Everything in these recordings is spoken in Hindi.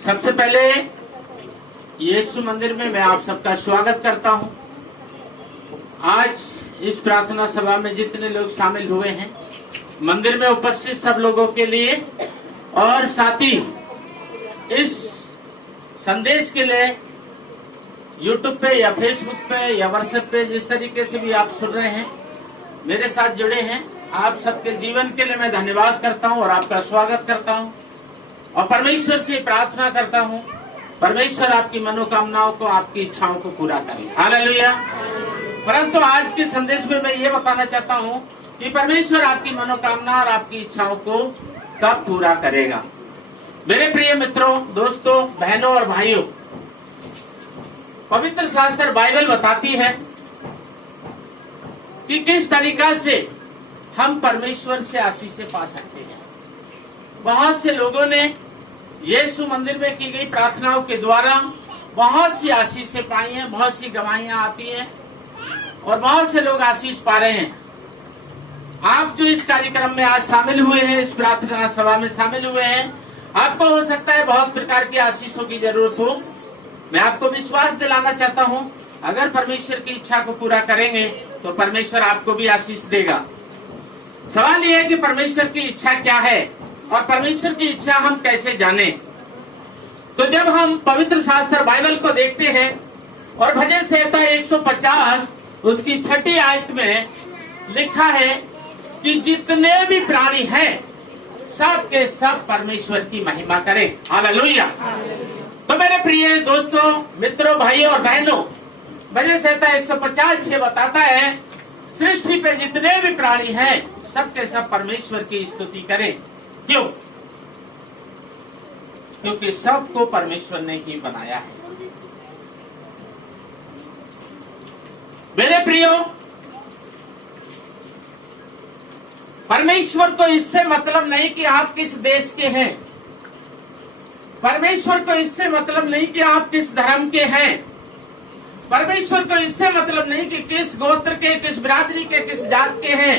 सबसे पहले यीशु मंदिर में मैं आप सबका स्वागत करता हूं। आज इस प्रार्थना सभा में जितने लोग शामिल हुए हैं, मंदिर में उपस्थित सब लोगों के लिए और साथ ही इस संदेश के लिए यूट्यूब पे या फेसबुक पे या व्हाट्सएप पे जिस तरीके से भी आप सुन रहे हैं, मेरे साथ जुड़े हैं, आप सबके जीवन के लिए मैं धन्यवाद करता हूं और आपका स्वागत करता हूं और परमेश्वर से प्रार्थना करता हूं, परमेश्वर आपकी मनोकामनाओं को, आपकी इच्छाओं को पूरा करे। हालेलुया। परंतु आज के संदेश में मैं ये बताना चाहता हूं कि परमेश्वर आपकी मनोकामना और आपकी इच्छाओं को कब पूरा करेगा। मेरे प्रिय मित्रों, दोस्तों, बहनों और भाइयों, पवित्र शास्त्र बाइबल बताती है कि किस तरीका से हम परमेश्वर से आशीष पा सकते हैं। बहुत से लोगों ने यीशु मंदिर में की गई प्रार्थनाओं के द्वारा बहुत सी आशीषें पाई हैं, बहुत सी गवाहियां आती हैं और बहुत से लोग आशीष पा रहे हैं। आप जो इस कार्यक्रम में आज शामिल हुए हैं, इस प्रार्थना सभा में शामिल हुए हैं, आपको हो सकता है बहुत प्रकार की आशीषों की जरूरत हो। मैं आपको विश्वास दिलाना चाहता हूं, अगर परमेश्वर की इच्छा को पूरा करेंगे तो परमेश्वर आपको भी आशीष देगा। सवाल यह है कि परमेश्वर की इच्छा क्या है और परमेश्वर की इच्छा हम कैसे जाने। तो जब हम पवित्र शास्त्र बाइबल को देखते हैं और भजन संहिता 150 उसकी 6ठी आयत में लिखा है कि जितने भी प्राणी हैं सब के सब परमेश्वर की महिमा करें। हालेलुया। तो मेरे प्रिय दोस्तों, मित्रों, भाइयों और बहनों, भजन संहिता 150:6 बताता है, सृष्टि पे जितने भी प्राणी हैं सब के सब परमेश्वर की स्तुति करें। क्यों? क्योंकि सबको परमेश्वर ने ही बनाया है। मेरे प्रियो, परमेश्वर को इससे मतलब नहीं कि आप किस देश के हैं, परमेश्वर को इससे मतलब नहीं कि आप किस धर्म के हैं, परमेश्वर को इससे मतलब नहीं कि किस गोत्र के, किस बिरादरी के, किस जात के हैं,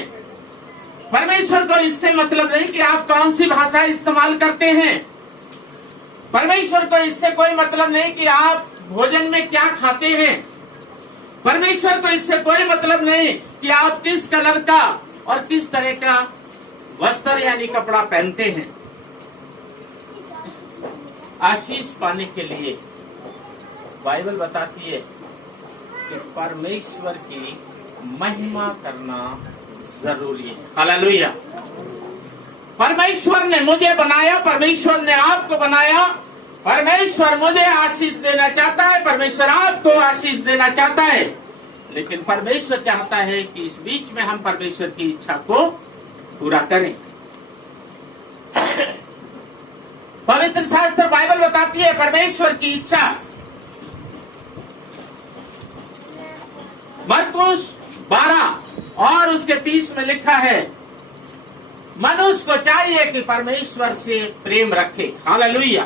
परमेश्वर को इससे मतलब नहीं कि आप कौन सी भाषा इस्तेमाल करते हैं, परमेश्वर को इससे कोई मतलब नहीं कि आप भोजन में क्या खाते हैं, परमेश्वर को इससे कोई मतलब नहीं कि आप किस कलर का और किस तरह का वस्त्र यानी कपड़ा पहनते हैं। आशीष पाने के लिए बाइबल बताती है कि परमेश्वर की महिमा करना जरूरी है। हालेलुया। परमेश्वर ने मुझे बनाया, परमेश्वर ने आपको बनाया, परमेश्वर मुझे आशीष देना चाहता है, परमेश्वर आपको आशीष देना चाहता है, लेकिन परमेश्वर चाहता है कि इस बीच में हम परमेश्वर की इच्छा को पूरा करें। पवित्र शास्त्र बाइबल बताती है परमेश्वर की इच्छा। मरकुस 12 और उसके 30 में लिखा है, मनुष्य को चाहिए कि परमेश्वर से प्रेम रखे। हालेलुया।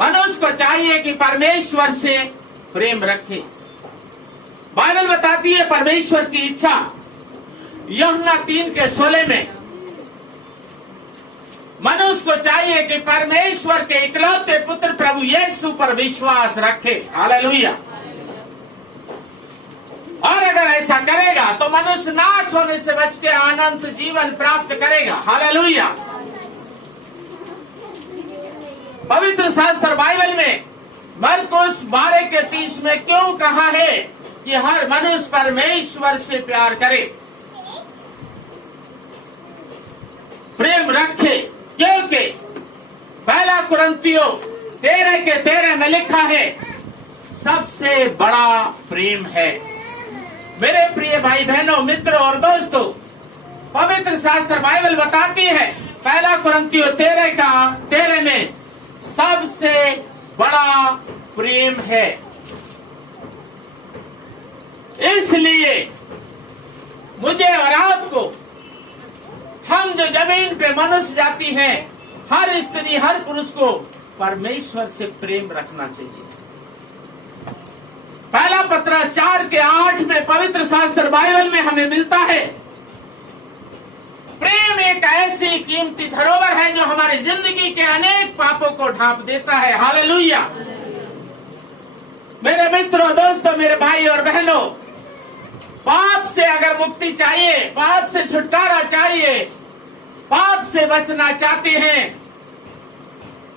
मनुष्य को चाहिए कि परमेश्वर से प्रेम रखे। बाइबल बताती है परमेश्वर की इच्छा। यूहन्ना 3:16 में मनुष्य को चाहिए कि परमेश्वर के इकलौते पुत्र प्रभु यीशु पर विश्वास रखे। हालेलुया। और अगर ऐसा करेगा तो मनुष्य नाश होने से बच के अनंत जीवन प्राप्त करेगा। हालेलुया। पवित्र शास्त्र बाइबल में मरकुस 12:30 में क्यों कहा है कि हर मनुष्य परमेश्वर से प्यार करे, प्रेम रखे? क्योंकि 1 कुरिन्थियों 13:13 में लिखा है, सबसे बड़ा प्रेम है। मेरे प्रिय भाई बहनों, मित्रों और दोस्तों, पवित्र शास्त्र बाइबल बताती है 1 कुरिन्थियों 13:13 में सबसे बड़ा प्रेम है। इसलिए मुझे और आपको, हम जो जमीन पे मनुष्य जाति हैं, हर स्त्री हर पुरुष को परमेश्वर से प्रेम रखना चाहिए। 1 पत्रस 4:8 में पवित्र शास्त्र बाइबल में हमें मिलता है, प्रेम एक ऐसी कीमती धरोहर है जो हमारी जिंदगी के अनेक पापों को ढांप देता है। हालेलुया। मेरे मित्रों, दोस्तों, मेरे भाई और बहनों, पाप से अगर मुक्ति चाहिए, पाप से छुटकारा चाहिए, पाप से बचना चाहते हैं,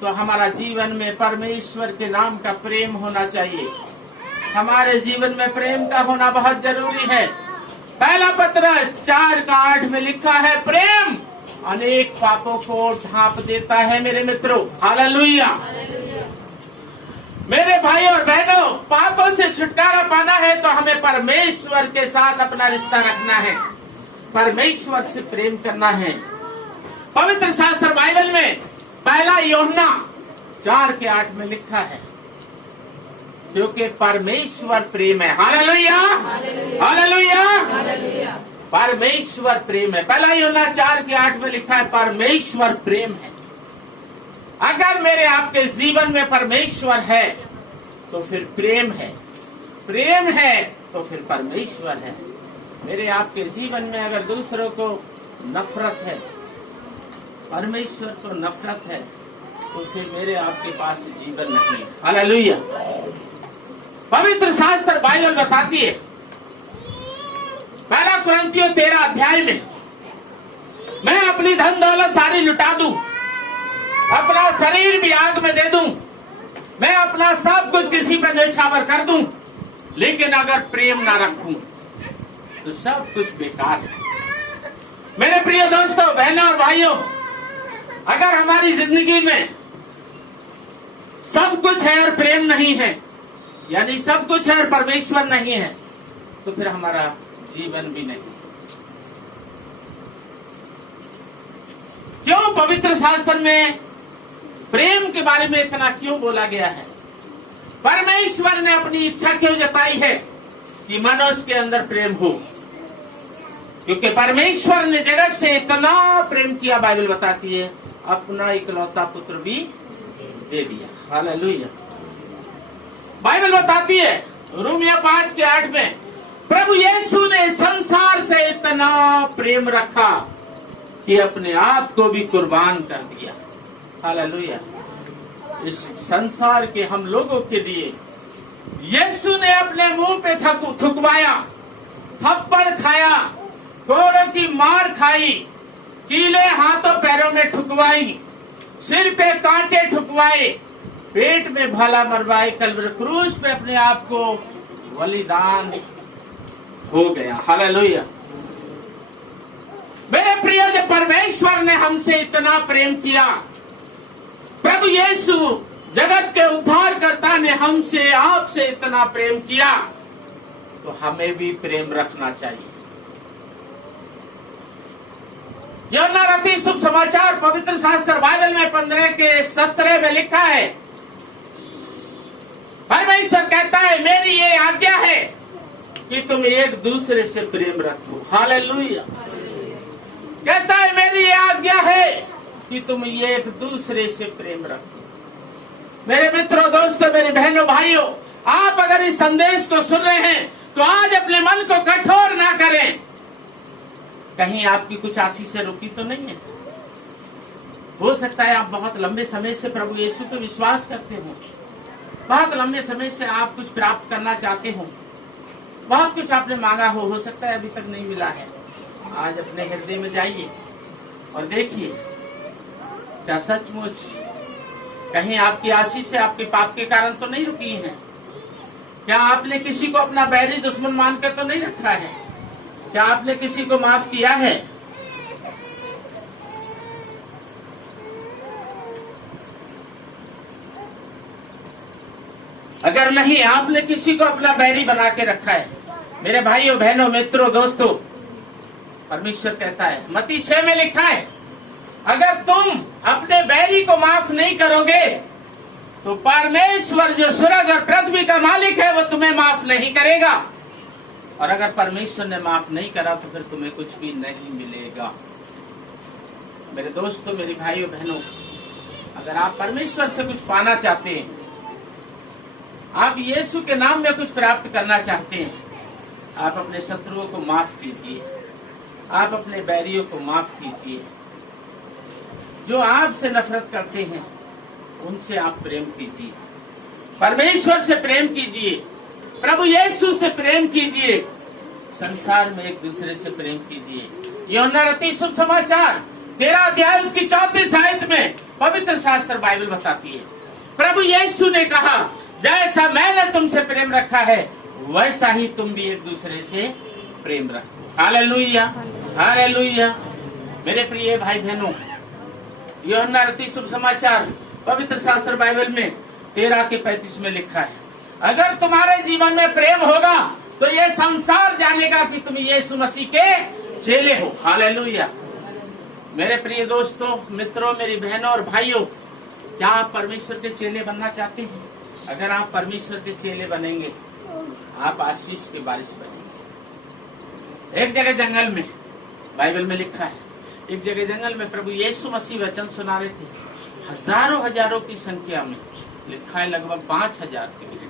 तो हमारा जीवन में परमेश्वर के नाम का प्रेम होना चाहिए। हमारे जीवन में प्रेम का होना बहुत जरूरी है। पहला पत्रस 4:8 में लिखा है, प्रेम अनेक पापों को ढांप देता है। मेरे मित्रों, हालेलुया। मेरे भाई और बहनों, पापों से छुटकारा पाना है तो हमें परमेश्वर के साथ अपना रिश्ता रखना है, परमेश्वर से प्रेम करना है। पवित्र शास्त्र बाइबल में पहला यूहन्ना 4:8 में लिखा है, क्योंकि परमेश्वर प्रेम है। Hallelujah, hallelujah. परमेश्वर प्रेम है। पहला यूहन्ना 4:8 में लिखा है, परमेश्वर प्रेम है। अगर मेरे आपके जीवन में परमेश्वर है तो फिर प्रेम है, प्रेम है तो फिर परमेश्वर है। मेरे आपके जीवन में अगर दूसरों को नफरत है, परमेश्वर को नफरत है, तो फिर मेरे आपके पास जीवन नहीं। हालेलुया। पवित्र शास्त्र बाइबल बताती है, पहला कुरिन्थियों 13 में, मैं अपनी धन दौलत सारी लुटा दूं, अपना शरीर भी आग में दे दूं, मैं अपना सब कुछ किसी पर न्यौछावर कर दूं, लेकिन अगर प्रेम ना रखूं तो सब कुछ बेकार है। मेरे प्रिय दोस्तों, बहनों और भाइयों, अगर हमारी जिंदगी में सब कुछ है और प्रेम नहीं है, यानी सब कुछ है और परमेश्वर नहीं है, तो फिर हमारा जीवन भी नहीं। क्यों पवित्र शास्त्र में प्रेम के बारे में इतना क्यों बोला गया है? परमेश्वर ने अपनी इच्छा क्यों जताई है कि मनुष्य के अंदर प्रेम हो? क्योंकि परमेश्वर ने जगत से इतना प्रेम किया, बाइबल बताती है, अपना इकलौता पुत्र भी दे दिया। हालेलुया। बाइबल बताती है रोमियो 5:8 में, प्रभु यीशु ने संसार से इतना प्रेम रखा कि अपने आप को भी कुर्बान कर दिया। हालेलुया। इस संसार के हम लोगों के लिए यीशु ने अपने मुंह पे थुकवाया, थप्पड़ खाया, कोड़ों की मार खाई, कीले हाथों पैरों में ठुकवाई, सिर पे कांटे ठुकवाए, पेट में भाला मरवाए, कल्वरी क्रूस पे अपने आप को बलिदान हो गया। हालेलुया। मेरे प्रिय, जब परमेश्वर ने हमसे इतना प्रेम किया, प्रभु यीशु जगत के उद्धारकर्ता ने हमसे, आपसे इतना प्रेम किया, तो हमें भी प्रेम रखना चाहिए। यूहन्ना रची शुभ समाचार पवित्र शास्त्र बाइबल में 15:17 में लिखा है, परमेश्वर कहता है, मेरी ये आज्ञा है कि तुम एक दूसरे से प्रेम रखो। हालेलुया। कहता है, मेरी ये आज्ञा है कि तुम एक दूसरे से प्रेम रखो। मेरे मित्रों, दोस्तों, मेरी बहनों, भाइयों, आप अगर इस संदेश को सुन रहे हैं तो आज अपने मन को कठोर ना करें। कहीं आपकी कुछ आशीषें रुकी तो नहीं है? हो सकता है आप बहुत लंबे समय से प्रभु यीशु पे विश्वास करते हो, बहुत लंबे समय से आप कुछ प्राप्त करना चाहते हो, बहुत कुछ आपने मांगा हो सकता है अभी तक नहीं मिला है। आज अपने हृदय में जाइए और देखिए, क्या सचमुच कहीं आपकी आशीष आपके पाप के कारण तो नहीं रुकी है? क्या आपने किसी को अपना बैरी दुश्मन मानकर तो नहीं रखा है? क्या आपने किसी को माफ किया है? अगर नहीं, आपने किसी को अपना बैरी बना के रखा है, मेरे भाइयों, बहनों, मित्रों, दोस्तों, परमेश्वर कहता है, मत्ती 6 में लिखा है, अगर तुम अपने बैरी को माफ नहीं करोगे तो परमेश्वर जो स्वर्ग और पृथ्वी का मालिक है वो तुम्हें माफ नहीं करेगा। और अगर परमेश्वर ने माफ नहीं करा तो फिर तुम्हें कुछ भी नहीं मिलेगा। मेरे दोस्तों, मेरे भाइयों, बहनों, अगर आप परमेश्वर से कुछ पाना चाहते हैं, आप यीशु के नाम में कुछ प्राप्त करना चाहते हैं, आप अपने शत्रुओं को माफ कीजिए, आप अपने बैरियों को माफ कीजिए, जो आपसे नफरत करते हैं, उनसे आप प्रेम कीजिए, परमेश्वर से प्रेम कीजिए, प्रभु यीशु से प्रेम कीजिए, संसार में एक दूसरे से प्रेम कीजिए। यूहन्ना रती शुभ समाचार 13 अध्याय उसकी 34 आयत में पवित्र शास्त्र बाइबल बताती है, प्रभु यीशु ने कहा, जैसा मैंने तुमसे प्रेम रखा है वैसा ही तुम भी एक दूसरे से प्रेम रखो। Hallelujah, hallelujah. मेरे प्रिय भाई बहनों, यूहन्ना रती शुभ समाचार पवित्र शास्त्र बाइबल में 13 के 35 में लिखा है, अगर तुम्हारे जीवन में प्रेम होगा तो ये संसार जानेगा कि तुम यीशु मसीह के चेले हो। हालेलुया। मेरे प्रिय दोस्तों, मित्रों, मेरी बहनों और भाइयों, क्या आप परमेश्वर के चेले बनना चाहते हैं? अगर आप परमेश्वर के चेले बनेंगे, आप आशीष के बारिश बनेंगे। एक जगह जंगल में, बाइबल में लिखा है, एक जगह जंगल में प्रभु यीशु मसीह वचन सुना रहे थे, हजारों की संख्या में, लिखा है लगभग 5000 की भीड़।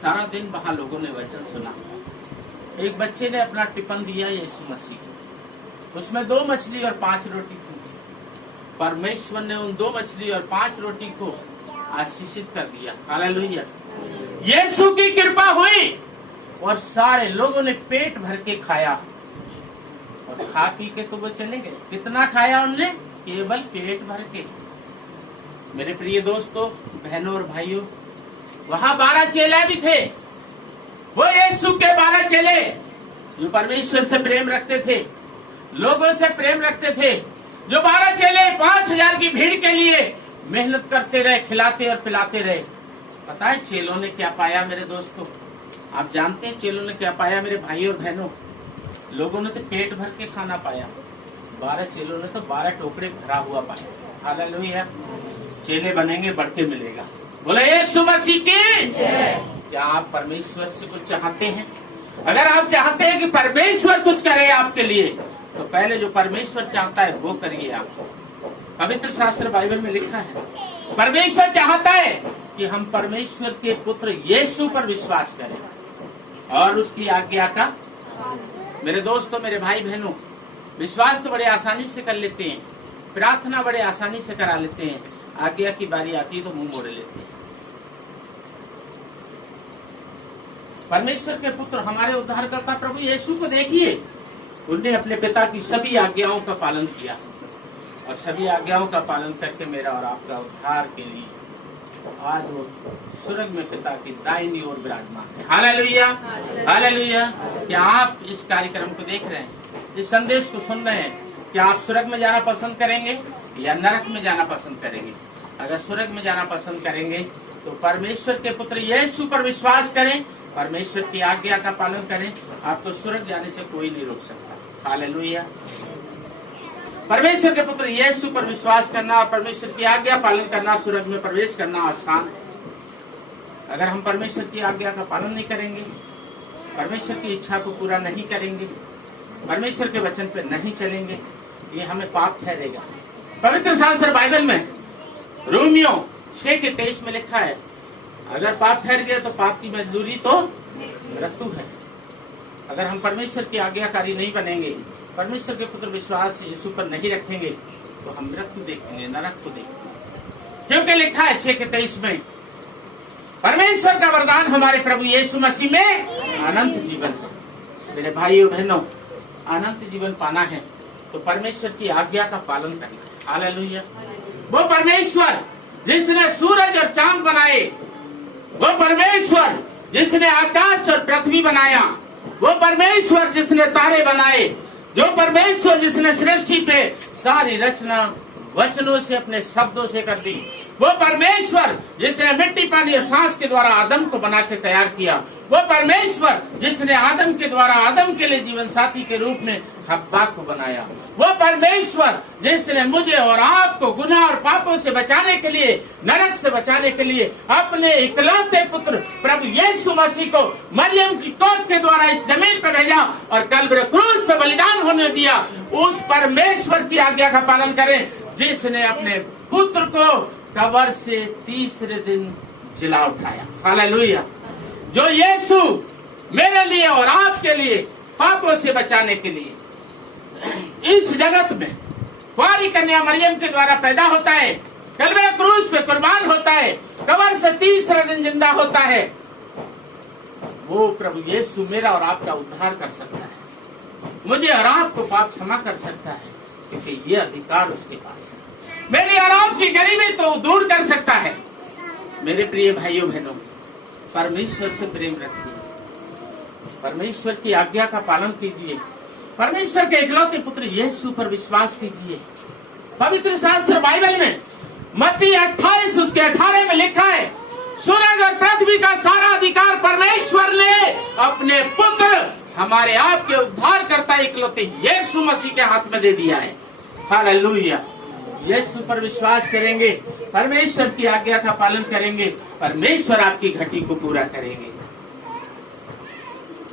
सारा दिन वहां लोगों ने वचन सुना। एक बच्चे ने अपना टिफिन दिया यीशु मसीह को, उसमें 2 मछली और 5 रोटी थी। परमेश्वर ने उन 2 मछली और 5 रोटी को आशीषित कर दिया। हालेलुया। यीशु की कृपा हुई और सारे लोगों ने पेट भर के खाया और खा पी के तो वो चले गए। कितना खाया उनने? केवल पेट भर के। मेरे प्रिय दोस्तों, बहनों और भाइयों, वहां 12 चेले भी थे। वो यीशु के 12 चेले जो परमेश्वर से प्रेम रखते थे, लोगों से प्रेम रखते थे, जो 12 चेले 5000 की भीड़ के लिए मेहनत करते रहे, खिलाते और पिलाते रहे। पता है चेलों ने क्या पाया? मेरे दोस्तों, आप जानते हैं चेलों ने क्या पाया? मेरे भाइयों और बहनों, लोगों ने तो पेट भर के खाना पाया, 12 चेलों ने तो 12 टोकरे भरा हुआ पाया। हालेलुया। चेले बनेंगे, बढ़ के मिलेगा। बोले यीशु मसीह की जय। क्या आप परमेश्वर से कुछ चाहते हैं? अगर आप चाहते हैं कि परमेश्वर कुछ करे आपके लिए, तो पहले जो परमेश्वर चाहता है वो करिए। आप पवित्र शास्त्र बाइबल में लिखा है, परमेश्वर चाहता है कि हम परमेश्वर के पुत्र यीशु पर विश्वास करें और उसकी आज्ञा का। मेरे दोस्तों, मेरे भाई बहनों, विश्वास तो बड़े आसानी से कर लेते हैं, प्रार्थना बड़े आसानी से करा लेते हैं, आज्ञा की बारी आती है तो मुंह मोड़ लेते हैं। परमेश्वर के पुत्र हमारे उद्धारकर्ता प्रभु यीशु को देखिए, उन्हें अपने पिता की सभी आज्ञाओं का पालन किया और सभी आज्ञाओं का पालन करके मेरा और आपका उद्धार के लिए आज वो स्वर्ग में पिता की दाहिनी ओर विराजमान है। Hallelujah, hallelujah. क्या आप इस कार्यक्रम को देख रहे हैं, इस संदेश को सुन रहे हैं? क्या आप स्वर्ग में जाना पसंद करेंगे या नरक में जाना पसंद करेंगे? अगर स्वर्ग में जाना पसंद करेंगे तो परमेश्वर के पुत्र यीशु पर विश्वास करें, परमेश्वर की आज्ञा का पालन करें, आपको स्वर्ग जाने से कोई नहीं रोक सकता। हालेलुया। परमेश्वर के पुत्र यीशु पर विश्वास करना और परमेश्वर की आज्ञा पालन करना, स्वर्ग में प्रवेश करना आसान है। अगर हम परमेश्वर की आज्ञा का पालन नहीं करेंगे, परमेश्वर की इच्छा को पूरा नहीं करेंगे, परमेश्वर के वचन पर नहीं चलेंगे, ये हमें पाप ठहरेगा। पवित्र शास्त्र बाइबल में रोमियो 6 के 23 में लिखा है, अगर पाप ठहर गया तो पाप की मजदूरी तो मृत्यु है। अगर हम परमेश्वर की आज्ञाकारी नहीं बनेंगे, परमेश्वर के पुत्र विश्वास यीशु पर नहीं रखेंगे, तो हम मृत्यु देखेंगे, नरक को देखेंगे। क्योंकि लिखा है 6 के 23 में, परमेश्वर का वरदान हमारे प्रभु यीशु मसीह में अनंत जीवन है। मेरे भाइयों बहनों, अनंत जीवन पाना है तो परमेश्वर की आज्ञा का पालन करें। हालेलुया। वो परमेश्वर जिसने सूरज और चांद बनाए, वो परमेश्वर जिसने आकाश और पृथ्वी बनाया, वो परमेश्वर जिसने तारे बनाए, जो परमेश्वर जिसने सृष्टि पे सारी रचना वचनों से, अपने शब्दों से कर दी, वो परमेश्वर जिसने मिट्टी, पानी और सांस के द्वारा आदम को बना के तैयार किया, वो परमेश्वर जिसने आदम के द्वारा आदम के लिए जीवन साथी के रूप में हव्वा को बनाया, वो परमेश्वर जिसने मुझे और आपको गुनाह और पापों से बचाने के लिए, नरक से बचाने के लिए अपने इकलौते पुत्र प्रभु यीशु मसीह को मरियम की कोख के द्वारा इस जमीन पर भेजा और कल्वरी क्रूस पर बलिदान होने दिया, उस परमेश्वर की आज्ञा का पालन करें जिसने अपने पुत्र को कब्र से तीसरे दिन जिला उठाया। हालेलुया। जो यीशु मेरे लिए और आपके लिए पापों से बचाने के लिए इस जगत में कुंवारी कन्या मरियम के द्वारा पैदा होता है, कल्वरी क्रूस पे कुर्बान होता है, कब्र से तीसरे दिन जिंदा होता है, वो प्रभु यीशु मेरा और आपका उद्धार कर सकता है, मुझे और आपको पाप क्षमा कर सकता है, क्योंकि ये अधिकार उसके पास है। मेरी और आपकी गरीबी तो दूर कर सकता है। मेरे प्रिय भाइयों बहनों, परमेश्वर से प्रेम रखिए, परमेश्वर की आज्ञा का पालन कीजिए, परमेश्वर के इकलौते पुत्र यीशु पर विश्वास कीजिए। पवित्र शास्त्र बाइबल में मत्ती 28 उसके 18 में लिखा है, सूरज और पृथ्वी का सारा अधिकार परमेश्वर ने अपने पुत्र हमारे आपके उद्धार करता इकलौते यीशु मसीह के हाथ में दे दिया है। हालेलुया। यीशु पर विश्वास करेंगे, परमेश्वर की आज्ञा का पालन करेंगे, परमेश्वर आपकी घटी को पूरा करेंगे।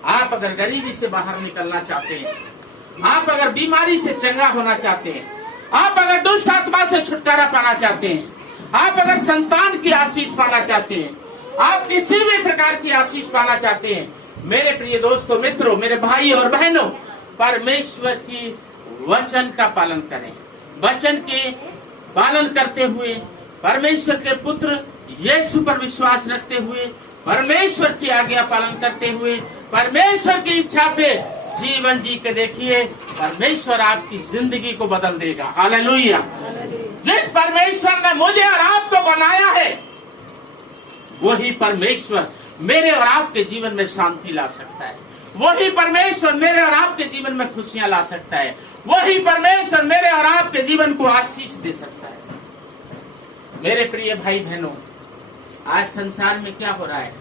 आप अगर गरीबी से बाहर निकलना चाहते हैं, आप अगर बीमारी से चंगा होना चाहते हैं, आप अगर दुष्ट आत्मा से छुटकारा पाना चाहते हैं, आप अगर संतान की आशीष पाना चाहते हैं, आप किसी भी प्रकार की आशीष पाना चाहते हैं, मेरे प्रिय दोस्तों, मित्रों, मेरे भाई और बहनों, परमेश्वर की वचन का पालन करें। वचन के पालन करते हुए, परमेश्वर के पुत्र यीशु पर विश्वास रखते हुए, परमेश्वर की आज्ञा पालन करते हुए, परमेश्वर की इच्छा पे जीवन जी के देखिए, परमेश्वर आपकी जिंदगी को बदल देगा। हालेलुया। जिस परमेश्वर ने मुझे और आपको बनाया है, वही परमेश्वर मेरे और आपके जीवन में शांति ला सकता है, वही परमेश्वर मेरे और आपके जीवन में खुशियां ला सकता है, वही परमेश्वर मेरे और आपके जीवन को आशीष दे सकता है। मेरे प्रिय भाई बहनों, आज संसार में क्या हो रहा है?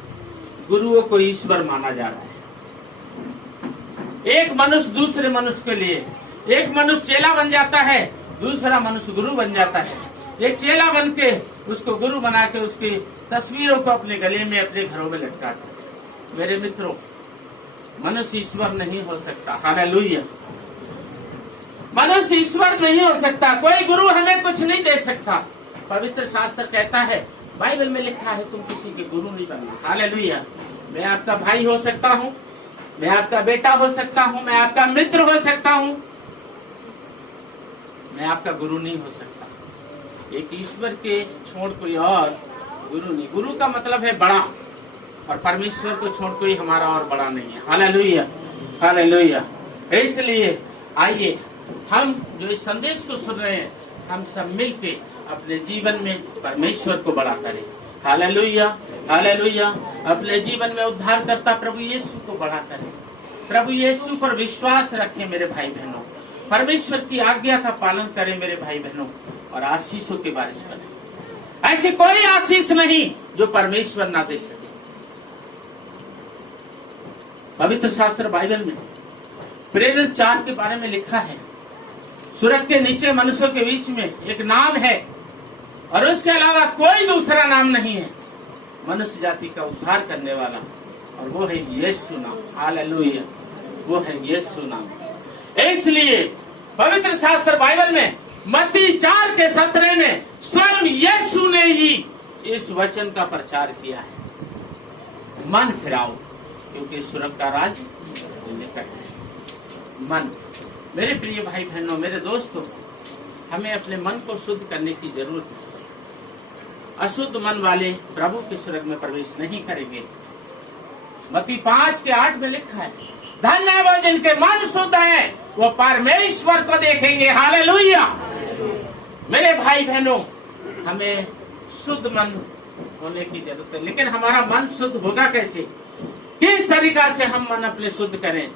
गुरुओं को ईश्वर माना जा रहा है। एक मनुष्य दूसरे मनुष्य के लिए, एक मनुष्य चेला बन जाता है, दूसरा मनुष्य गुरु बन जाता है। एक चेला बन के उसको गुरु बना के उसकी तस्वीरों को अपने गले में, अपने घरों में लटकाता है। मेरे मित्रों, मनुष्य ईश्वर नहीं हो सकता। हालेलुया। मनुष्य ईश्वर नहीं हो सकता, कोई गुरु हमें कुछ नहीं दे सकता। पवित्र शास्त्र कहता है, बाइबल में लिखा है, तुम किसी के गुरु नहीं बनना। हालेलुया। मैं आपका भाई हो सकता हूँ, मैं आपका बेटा हो सकता हूँ, मैं आपका मित्र हो सकता हूँ, मैं आपका गुरु नहीं हो सकता। एक ईश्वर के छोड़ कोई और गुरु नहीं। गुरु का मतलब है बड़ा, और परमेश्वर को छोड़ कोई हमारा और बड़ा नहीं है। Hallelujah, hallelujah. इसलिए आइए हम जो इस संदेश को सुन रहे हैं, हम सब मिलके अपने जीवन में परमेश्वर को बड़ा करें। Hallelujah, hallelujah. अपने जीवन में उद्धार करता प्रभु यीशु को बड़ा करें। प्रभु यीशु पर विश्वास रखें मेरे भाई बहनों। परमेश्वर की आज्ञा का पालन करें मेरे भाई बहनों, और आशीषों की बारिश करें। ऐसी कोई आशीष नहीं जो परमेश्वर ना दे सके। पवित्र शास्त्र बाइबल में प्रेरित 4 के बारे में लिखा है, सूरज के नीचे मनुष्यों के बीच में एक नाम है, और उसके अलावा कोई दूसरा नाम नहीं है मनुष्य जाति का उद्धार करने वाला, और वो है यीशु नाम। हालेलुया, वो है यीशु नाम। इसलिए पवित्र शास्त्र बाइबल में मत्ती 4 के 17 में स्वयं यीशु ने ही इस वचन का प्रचार किया है, मन फिराओ क्योंकि स्वर्ग का राज निकट है। मन, मेरे प्रिय भाई बहनों, मेरे दोस्तों, हमें अपने मन को शुद्ध करने की जरूरत है। अशुद्ध मन वाले प्रभु के स्वर्ग में प्रवेश नहीं करेंगे। मत्ती 5 के 8 में लिखा है, धन्य है वो जिनके मन शुद्ध हैं, वो परमेश्वर को देखेंगे। हालेलुया। मेरे भाई बहनों, हमें शुद्ध मन होने की जरूरत है, लेकिन हमारा मन शुद्ध होगा कैसे? किस तरीका से हम मन अपने शुद्ध करें?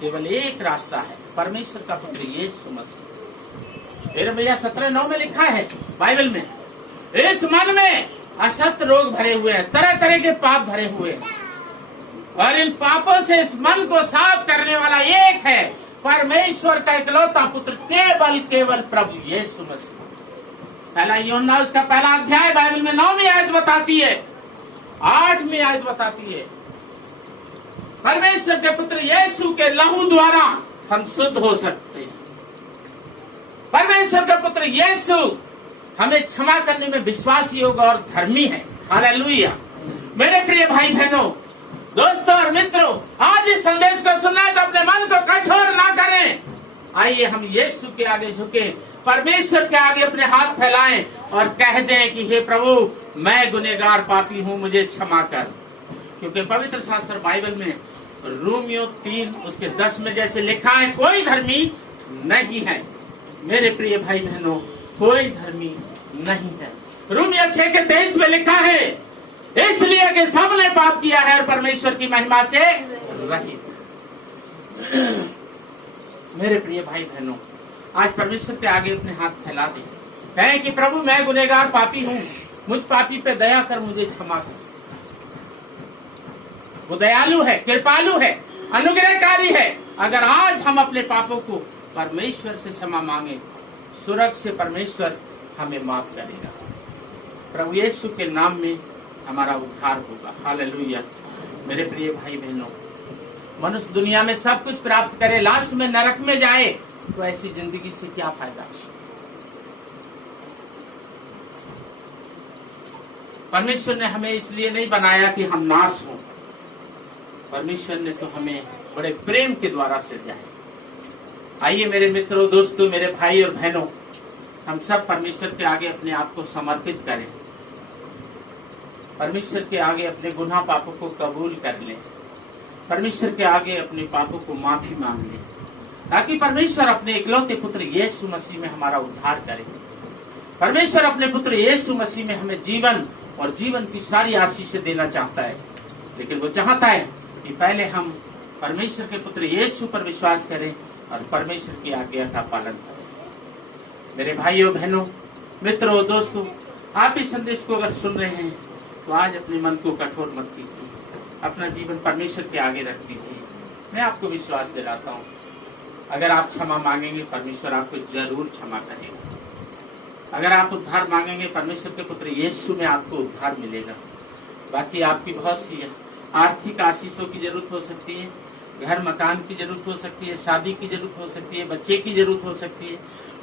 केवल एक रास्ता है, परमेश्वर का पुत्र यीशु मसीह। यिर्मयाह 17:9 में लिखा है बाइबल में, इस मन में असत रोग भरे हुए हैं, तरह तरह के पाप भरे हुए हैं, और इन पापों से इस मन को साफ करने वाला एक है, परमेश्वर का इकलौता पुत्र, केवल केवल प्रभु यीशु मसीह। पहला यूहन्ना उसका पहला अध्याय बाइबल में 9वीं आयत बताती है, 8वीं आयत बताती है, परमेश्वर के पुत्र यीशु के लहू द्वारा हम शुद्ध हो सकते हैं। परमेश्वर का पुत्र यीशु हमें क्षमा करने में विश्वासी योग्य और धर्मी है। हालेलुया। मेरे प्रिय भाई बहनों, दोस्तों और मित्रों, आज इस संदेश को सुनना है तो अपने मन को कठोर ना करें। आइए हम यीशु के आगे झुके, परमेश्वर के आगे अपने हाथ फैलाएं और कह दें कि हे प्रभु, मैं गुनहगार पापी हूँ, मुझे क्षमा कर। क्योंकि पवित्र शास्त्र बाइबल में रोमियो 3 उसके 10 में जैसे लिखा है, कोई धर्मी नहीं है। मेरे प्रिय भाई बहनों, कोई धर्मी नहीं है। रोमियो 6 के 23 में लिखा है, इसलिए कि सबने पाप किया है और परमेश्वर की महिमा से रहित। मेरे प्रिय भाई बहनों, आज परमेश्वर के आगे अपने हाथ फैला दें, कहें कि प्रभु, मैं गुनहगार पापी हूँ, मुझ पापी पे दया कर, मुझे क्षमा कर। वो दयालु है, कृपालु है, अनुग्रहकारी है। अगर आज हम अपने पापों को परमेश्वर से क्षमा मांगे, स्वर्ग से परमेश्वर हमें माफ करेगा। प्रभु यीशु के नाम में हमारा उद्धार होगा। हालेलुया। मेरे प्रिय भाई बहनों, मनुष्य दुनिया में सब कुछ प्राप्त करे, लास्ट में नरक में जाए, तो ऐसी जिंदगी से क्या फायदा? परमेश्वर ने हमें इसलिए नहीं बनाया कि हम नाश हों। परमेश्वर ने तो हमें बड़े प्रेम के द्वारा सृजा है। आइए मेरे मित्रों, दोस्तों, मेरे भाई और बहनों, हम सब परमेश्वर के आगे अपने आप को समर्पित करें। परमेश्वर के आगे अपने गुनाह पापों को कबूल कर लें। परमेश्वर के आगे अपने पापों को माफी मांग लें, ताकि परमेश्वर अपने इकलौते पुत्र यीशु मसीह में हमारा उद्धार करे। परमेश्वर अपने पुत्र यीशु मसीह में हमें जीवन और जीवन की सारी आशीष देना चाहता है, लेकिन वो चाहता है कि पहले हम परमेश्वर के पुत्र यीशु पर विश्वास करें और परमेश्वर की आज्ञा का पालन करें। मेरे भाइयों बहनों, मित्रों, दोस्तों, आप इस संदेश को अगर सुन रहे हैं तो आज अपने मन को कठोर मत कीजिए, अपना जीवन परमेश्वर के आगे रख दीजिए। मैं आपको विश्वास दिलाता हूँ, अगर आप क्षमा मांगेंगे, परमेश्वर आपको जरूर क्षमा करेगा। अगर आप उद्धार मांगेंगे, परमेश्वर के पुत्र यीशु में आपको उद्धार मिलेगा। बाकी आपकी बहुत सी आर्थिक आशीषों की जरूरत हो सकती है, घर मकान की जरूरत हो सकती है, शादी की जरूरत हो सकती है, बच्चे की जरूरत हो सकती है,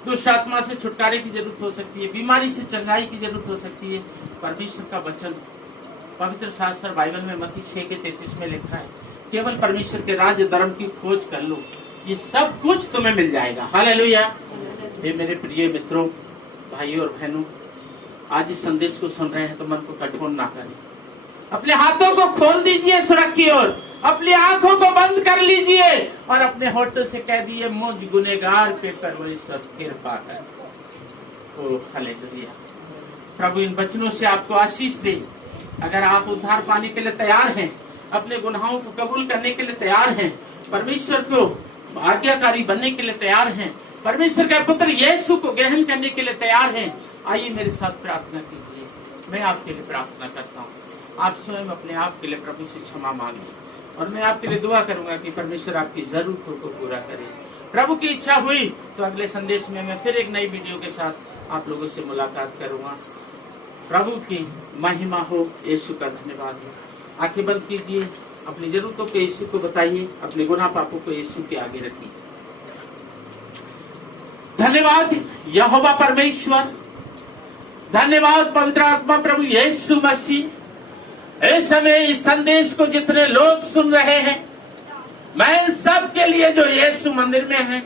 दुष्ट आत्मा से छुटकारे की जरूरत हो सकती है, बीमारी से चंगाई की जरूरत हो सकती है। परमेश्वर का वचन पवित्र शास्त्र बाइबल में मत्ती 6 के 33 में लिखा है, केवल परमेश्वर के राज्य धर्म की खोज कर लो, ये सब कुछ तुम्हें मिल जाएगा। हालेलुया। ये मेरे प्रिय मित्रों, भाइयों और बहनों, आज इस संदेश को सुन रहे हैं तो मन को कठोर ना करें। अपने हाथों को खोल दीजिए स्वर्ग की ओर, अपनी आंखों को बंद कर लीजिए और अपने होठों से कह दिए, मुझ गुनहगार पे परमेश्वर कृपा कर। ओ हालेलुया। प्रभु इन वचनों से आपको आशीष दे। अगर आप उद्धार पाने के लिए तैयार हैं, अपने गुनाहों को कबूल करने के लिए तैयार हैं, परमेश्वर को आज्ञाकारी बनने के लिए तैयार हैं, परमेश्वर का पुत्र यीशु को ग्रहण करने के लिए तैयार हैं, आइए मेरे साथ प्रार्थना कीजिए। मैं आपके लिए प्रार्थना करता हूँ। आप स्वयं अपने आप के लिए प्रभु से क्षमा मांगिए और मैं आपके लिए दुआ करूंगा कि परमेश्वर आपकी जरूरतों को पूरा करे। प्रभु की इच्छा हुई तो अगले संदेश में मैं फिर एक नई वीडियो के साथ आप लोगों से मुलाकात करूंगा। प्रभु की महिमा हो। यीशु का धन्यवाद हो। आंखें बंद कीजिए, अपनी जरूरतों को यीशु को बताइए, अपने गुनाह पापों को यीशु के आगे रखिए। धन्यवाद यहोवा परमेश्वर, धन्यवाद पवित्र आत्मा प्रभु यीशु मसीह। इस समय इस संदेश को जितने लोग सुन रहे हैं, मैं इन सब के लिए जो यीशु मंदिर में हैं,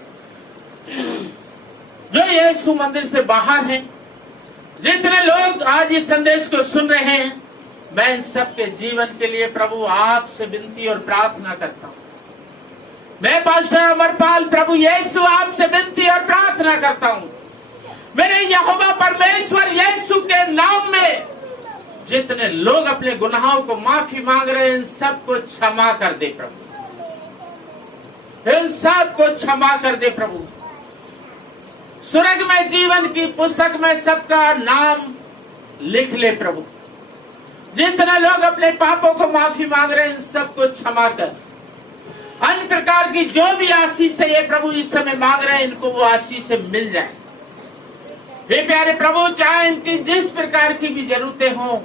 जो यीशु मंदिर से बाहर हैं, जितने लोग आज इस संदेश को सुन रहे हैं, मैं इन सब के जीवन के लिए प्रभु आपसे विनती और प्रार्थना करता हूँ। मैं पास्टर अमरपाल प्रभु यीशु आपसे विनती और प्रार्थना करता हूँ, मेरे यहोवा परमेश्वर यीशु के नाम में जितने लोग अपने गुनाहों को माफी मांग रहे हैं, इन सबको क्षमा कर दे प्रभु, इन सबको क्षमा कर दे प्रभु। स्वर्ग में जीवन की पुस्तक में सबका नाम लिख ले प्रभु। जितने लोग अपने पापों को माफी मांग रहे हैं, इन सबको क्षमा कर। अन्य प्रकार की जो भी आशीष है ये प्रभु इस समय मांग रहे हैं, इनको वो आशीष से मिल जाए। हे प्यारे प्रभु, चाहे इनकी जिस प्रकार की भी जरूरतें हो,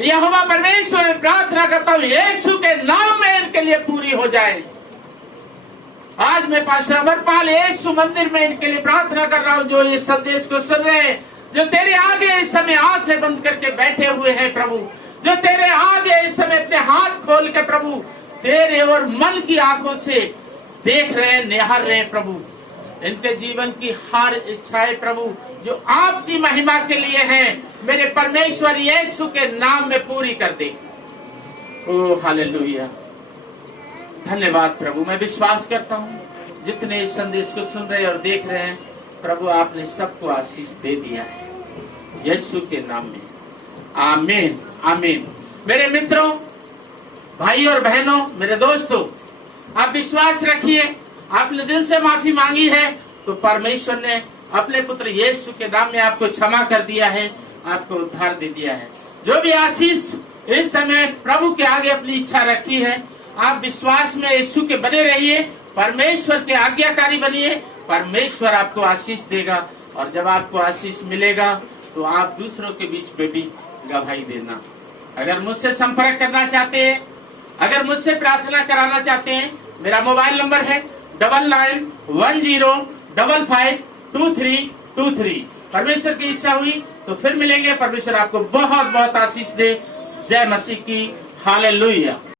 यहोवा परमेश्वर में प्रार्थना करता हूँ यीशु के नाम में इनके लिए पूरी हो जाए। आज मैं पास्टर अमरपाल यीशु मंदिर में इनके लिए प्रार्थना कर रहा हूँ, जो इस संदेश को सुन रहे हैं, जो तेरे आगे इस समय आंखें बंद करके बैठे हुए हैं प्रभु, जो तेरे आगे इस समय अपने हाथ खोल के प्रभु तेरे और मन की आंखों से देख रहे हैं, निहार रहे हैं प्रभु। इनके जीवन की हर इच्छाएं प्रभु जो आपकी महिमा के लिए हैं, मेरे परमेश्वर यीशु के नाम में पूरी कर दे। ओ हालेलुया, धन्यवाद प्रभु। मैं विश्वास करता हूँ जितने इस संदेश को सुन रहे और देख रहे हैं, प्रभु आपने सबको आशीष दे दिया है यीशु के नाम में। आमीन आमीन। मेरे मित्रों, भाई और बहनों, मेरे दोस्तों, आप विश्वास रखिए, आपने दिल से माफी मांगी है तो परमेश्वर ने अपने पुत्र यीशु के नाम में आपको क्षमा कर दिया है, आपको उद्धार दे दिया है। जो भी आशीष इस समय प्रभु के आगे अपनी इच्छा रखी है, आप विश्वास में यीशु के बने रहिए, परमेश्वर के आज्ञाकारी बनिए, परमेश्वर आपको आशीष देगा। और जब आपको आशीष मिलेगा तो आप दूसरों के बीच में भी गवाही देना। अगर मुझसे संपर्क करना चाहते हैं, अगर मुझसे प्रार्थना कराना चाहते हैं, मेरा मोबाइल नंबर है 9910552323। परमेश्वर की इच्छा हुई तो फिर मिलेंगे। परमेश्वर आपको बहुत बहुत आशीष दे। जय मसीह की। हालेलुया।